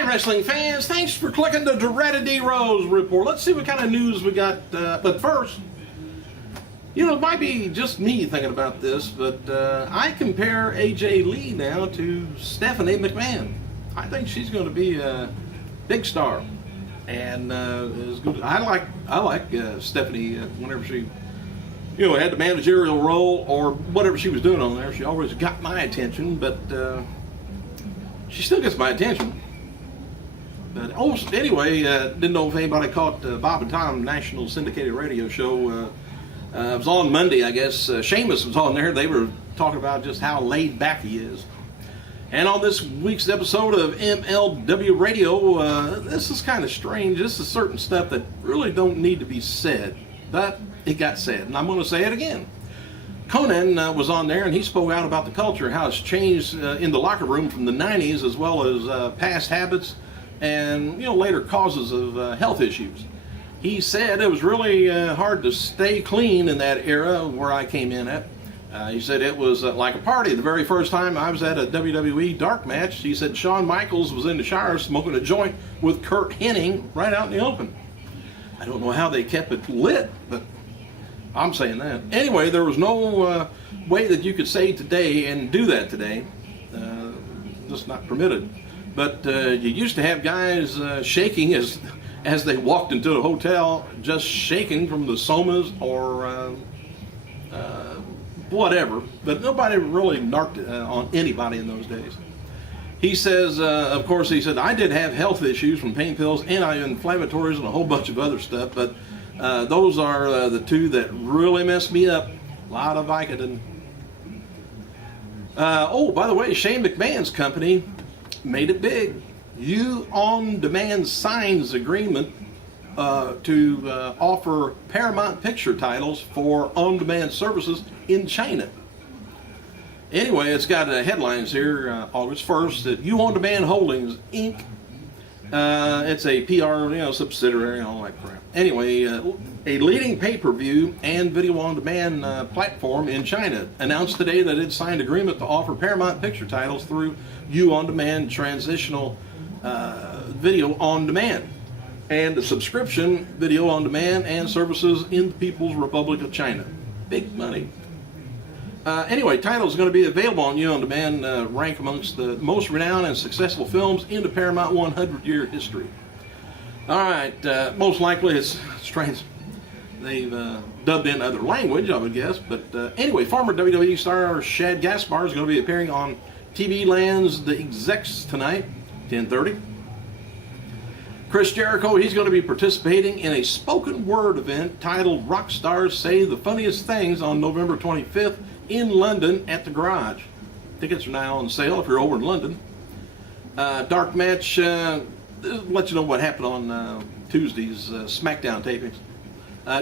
Hi, wrestling fans. Thanks for clicking the Doretta D. Rose report. Let's see what kind of news we got. But first, you know, it might be just me thinking about this, but I compare AJ Lee now to Stephanie McMahon. I think she's going to be a big star, and is good. I like Stephanie whenever she, you know, had the managerial role or whatever she was doing on there. She always got my attention, but she still gets my attention. But anyway, didn't know if anybody caught Bob and Tom National Syndicated Radio Show. It was on Monday, I guess. Sheamus was on there. They were talking about just how laid back he is. And on this week's episode of MLW Radio, this is kind of strange. This is certain stuff that really don't need to be said, but it got said, and I'm going to say it again. Konnan was on there, and he spoke out about the culture, how it's changed in the locker room from the 90s, as well as past habits and, you know, later causes of health issues. He said it was really hard to stay clean in that era where I came in at. He said it was like a party. The very first time I was at a WWE dark match, he said Shawn Michaels was in the shower smoking a joint with Kurt Hennig right out in the open. I don't know how they kept it lit, but I'm saying that. Anyway, there was no way that you could say today and do that today. Just not permitted. But you used to have guys shaking as they walked into the hotel, just shaking from the somas or whatever. But nobody really narked on anybody in those days. He says, of course, he said, I did have health issues from pain pills, anti-inflammatories, and a whole bunch of other stuff, but those are the two that really messed me up. A lot of Vicodin. Oh, by the way, Shane McMahon's company made it big. You On Demand signs agreement to offer Paramount Picture titles for on-demand services in China. Anyway, it's got headlines here. August 1st that You On Demand Holdings Inc. It's a PR, subsidiary and all that crap. Anyway, a leading pay-per-view and video on-demand platform in China announced today that it signed agreement to offer Paramount Picture titles through You On Demand transitional video on demand and the subscription video on demand and services in the People's Republic of China. Big money. Anyway, titles are going to be available on You On Demand, rank amongst the most renowned and successful films in the Paramount 100-year history. All right, most likely it's strange. They've dubbed in other language, I would guess. But anyway, former WWE star Shad Gaspar is going to be appearing on TV Land's The Execs tonight, 10:30. Chris Jericho, he's going to be participating in a spoken word event titled Rock Stars Say the Funniest Things on November 25th in London at the Garage. Tickets are now on sale if you're over in London. Dark match, let you know what happened on Tuesday's SmackDown tapings.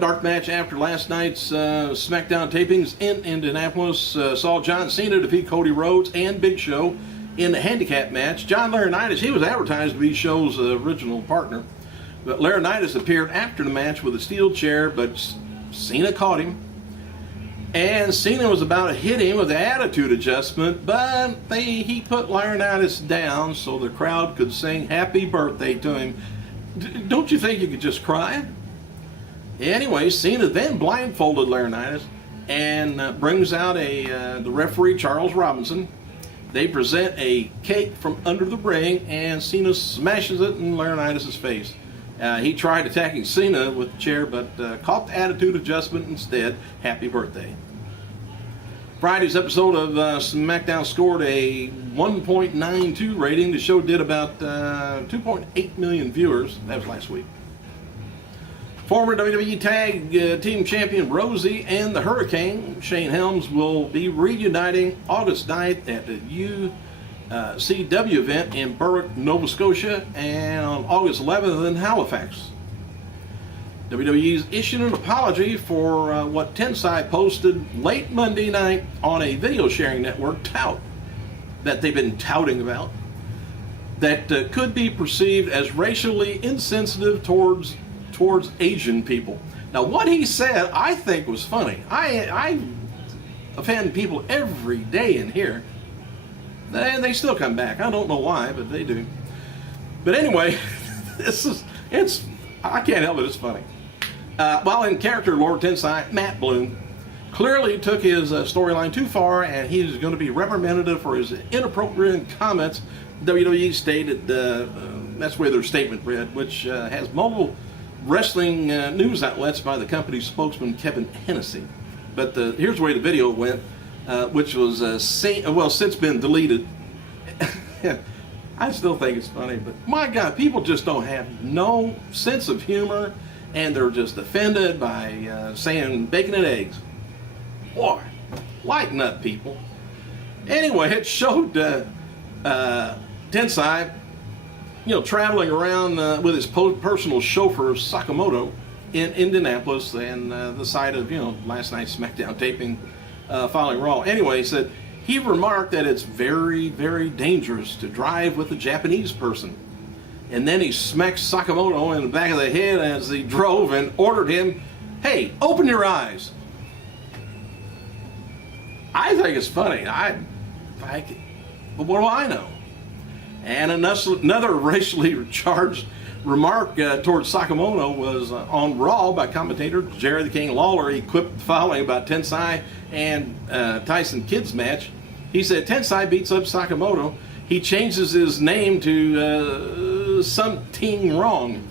Dark match after last night's SmackDown tapings in Indianapolis saw John Cena defeat Cody Rhodes and Big Show in the handicap match. John Laurinaitis, he was advertised to be Show's original partner, but Laurinaitis appeared after the match with a steel chair, but Cena caught him, and Cena was about to hit him with the attitude adjustment, but he put Laurinaitis down so the crowd could sing happy birthday to him. Don't you think you could just cry? Anyway, Cena then blindfolded Laurinaitis and brings out the referee, Charles Robinson. They present a cake from under the ring, and Cena smashes it in Laurinaitis' face. He tried attacking Cena with the chair, but caught the attitude adjustment instead. Happy birthday. Friday's episode of SmackDown scored a 1.92 rating. The show did about 2.8 million viewers. That was last week. Former WWE Tag Team Champion Rosie and the Hurricane, Shane Helms, will be reuniting August 9th at the UCW event in Berwick, Nova Scotia, and on August 11th in Halifax. WWE's issued an apology for what Tensai posted late Monday night on a video sharing network that they've been touting about that could be perceived as racially insensitive towards Asian people. Now, what he said, I think, was funny. I offend people every day in here. They still come back. I don't know why, but they do. But anyway, I can't help it, it's funny. While in character, Lord Tensai, Matt Bloom clearly took his storyline too far, and he's going to be reprimanded for his inappropriate comments. WWE stated, that's where their statement read, which has multiple wrestling news outlets by the company's spokesman, Kevin Hennessy. But here's the way the video went, which was since been deleted. I still think it's funny, but my God, people just don't have no sense of humor, and they're just offended by saying bacon and eggs. Boy, lighten up, people. Anyway, it showed Tensai, traveling around with his personal chauffeur Sakamoto in Indianapolis, and the site of last night's SmackDown taping following Raw. Anyway, he said he remarked that it's very, very dangerous to drive with a Japanese person. And then he smacked Sakamoto in the back of the head as he drove and ordered him, "Hey, open your eyes." I think it's funny. But what do I know? And another racially charged remark towards Sakamoto was on Raw by commentator Jerry the King Lawler. He quipped the following about Tensai and Tyson Kidd's match. He said, "Tensai beats up Sakamoto. He changes his name to something wrong.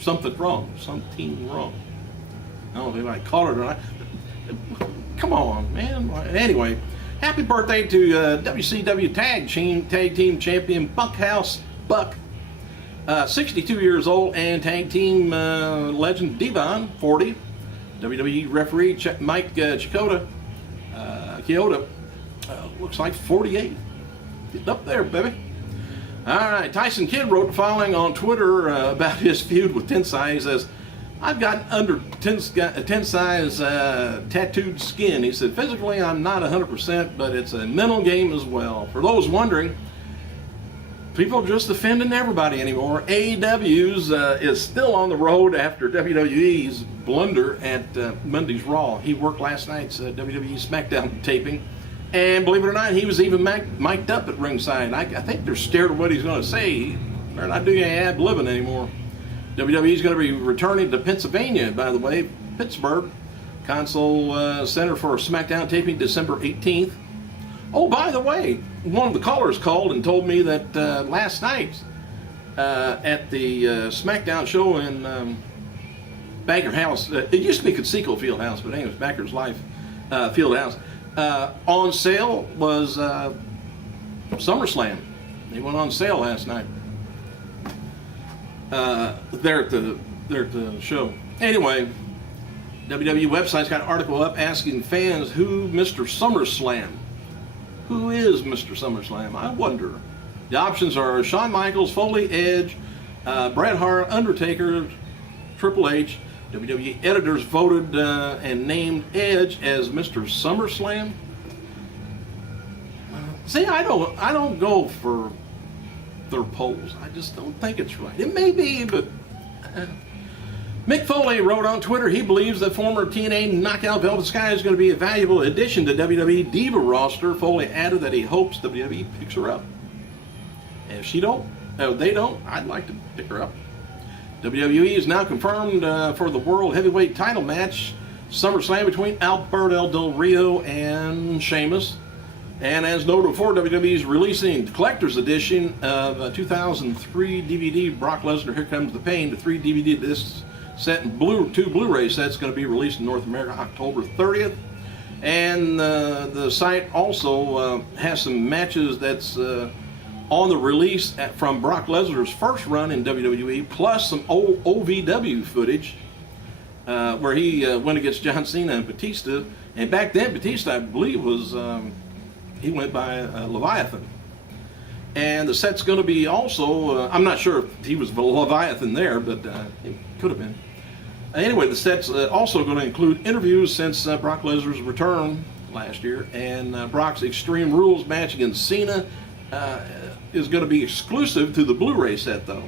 Something wrong. Something wrong." I don't know if I caught it or not. Come on, man. Anyway, happy birthday to WCW Tag Team Champion Bunkhouse Buck, 62 years old, and Tag Team legend Devon, 40. WWE referee Mike Chioda, looks like 48. Getting up there, baby. All right, Tyson Kidd wrote the following on Twitter about his feud with Tensai. He says, "I've gotten under Tensai's tattooed skin." He said, "Physically, I'm not 100%, but it's a mental game as well. For those wondering, people are just offending everybody anymore. AEW's is still on the road after WWE's blunder at Monday's Raw. He worked last night's WWE SmackDown taping, and believe it or not, he was even mic'd up at ringside. I think they're scared of what he's going to say. They're not doing any ad-libbing anymore. WWE is going to be returning to Pennsylvania, by the way, Pittsburgh Console Center for SmackDown taping December 18th. Oh, by the way, one of the callers called and told me that last night at the SmackDown show in Baker House, it used to be Conseco Field House, but anyways, Baker's Life Field House, on sale was SummerSlam. They went on sale last night. There at the show. Anyway, WWE website's got an article up asking fans who Mr. SummerSlam. Who is Mr. SummerSlam? I wonder. The options are Shawn Michaels, Foley, Edge, Bret Hart, Undertaker, Triple H. WWE editors voted and named Edge as Mr. SummerSlam. See, I don't go for their polls. I just don't think it's right. It may be, but Mick Foley wrote on Twitter he believes that former TNA Knockout Velvet Sky is going to be a valuable addition to WWE Diva roster. Foley added that he hopes WWE picks her up. And if they don't, I'd like to pick her up. WWE is now confirmed for the World Heavyweight title match, SummerSlam, between Alberto Del Rio and Sheamus. And as noted before, WWE is releasing the collector's edition of a 2003 DVD, Brock Lesnar, Here Comes the Pain, the 3 DVD disc set and 2 Blu-ray sets, going to be released in North America October 30th. And the site also has some matches that's on the release from Brock Lesnar's first run in WWE, plus some old OVW footage where he went against John Cena and Batista. And back then, Batista, I believe, was... he went by Leviathan. And the set's going to be also, I'm not sure if he was Leviathan there, but it could have been. Anyway, the set's also going to include interviews since Brock Lesnar's return last year. And Brock's Extreme Rules match against Cena is going to be exclusive to the Blu-ray set, though.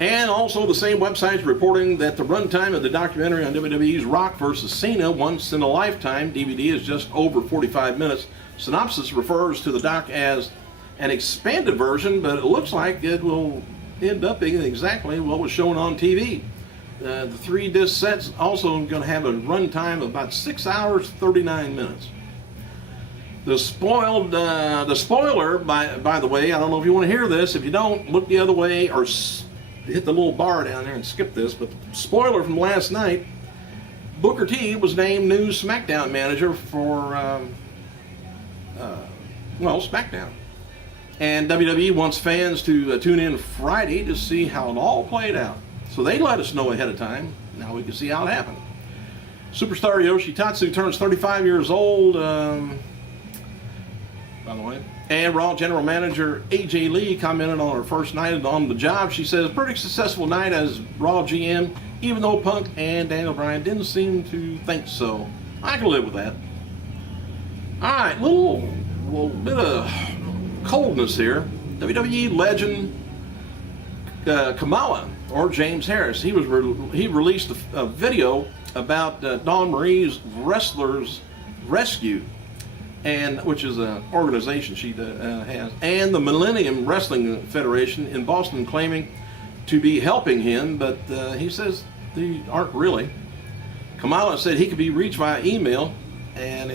And also the same website is reporting that the runtime of the documentary on WWE's Rock vs. Cena Once in a Lifetime DVD is just over 45 minutes. Synopsis refers to the doc as an expanded version, but it looks like it will end up being exactly what was shown on TV. The 3-disc set's also going to have a runtime of about 6 hours, 39 minutes. The spoiler, by the way, I don't know if you want to hear this. If you don't, look the other way or hit the little bar down there and skip this. But spoiler from last night, Booker T was named new SmackDown manager for, SmackDown. And WWE wants fans to tune in Friday to see how it all played out. So they let us know ahead of time. Now we can see how it happened. Superstar Yoshitatsu turns 35 years old, by the way. And Raw General Manager AJ Lee commented on her first night on the job. She says, pretty successful night as Raw GM, even though Punk and Daniel Bryan didn't seem to think so. I can live with that. Alright, little bit of coldness here. WWE legend Kamala, or James Harris, he released a video about Dawn Marie's Wrestlers Rescue, and which is an organization she has, and the Millennium Wrestling Federation in Boston, claiming to be helping him, but he says they aren't really. Kamala said he could be reached via email, and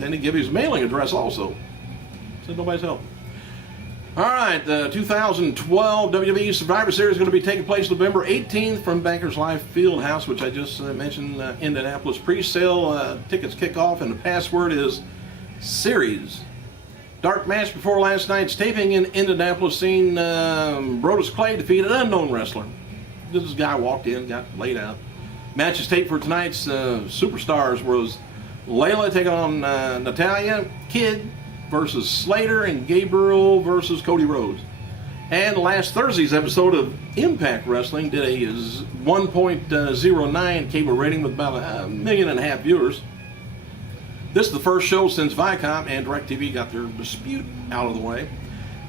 then he gave his mailing address also. Said nobody's helping. All right, the 2012 WWE Survivor Series is going to be taking place November 18th from Bankers Life Fieldhouse, which I just mentioned, Indianapolis. Pre-sale tickets kick off, and the password is series. Dark match before last night's taping in Indianapolis, seen Brodus Clay defeat an unknown wrestler. This guy walked in, got laid out. Matches taped for tonight's Superstars was Layla taking on Natalia, Kidd versus Slater, and Gabriel versus Cody Rhodes. And last Thursday's episode of Impact Wrestling did a 1.09 cable rating with about 1.5 million viewers. This is the first show since Viacom and DirecTV got their dispute out of the way.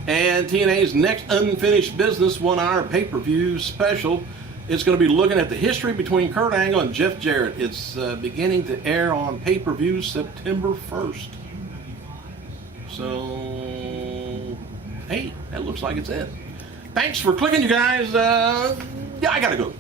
And TNA's next unfinished business 1-hour pay-per-view special, it's going to be looking at the history between Kurt Angle and Jeff Jarrett. It's beginning to air on pay-per-view September 1st. So, hey, that looks like it's it. Thanks for clicking, you guys. Yeah, I gotta go.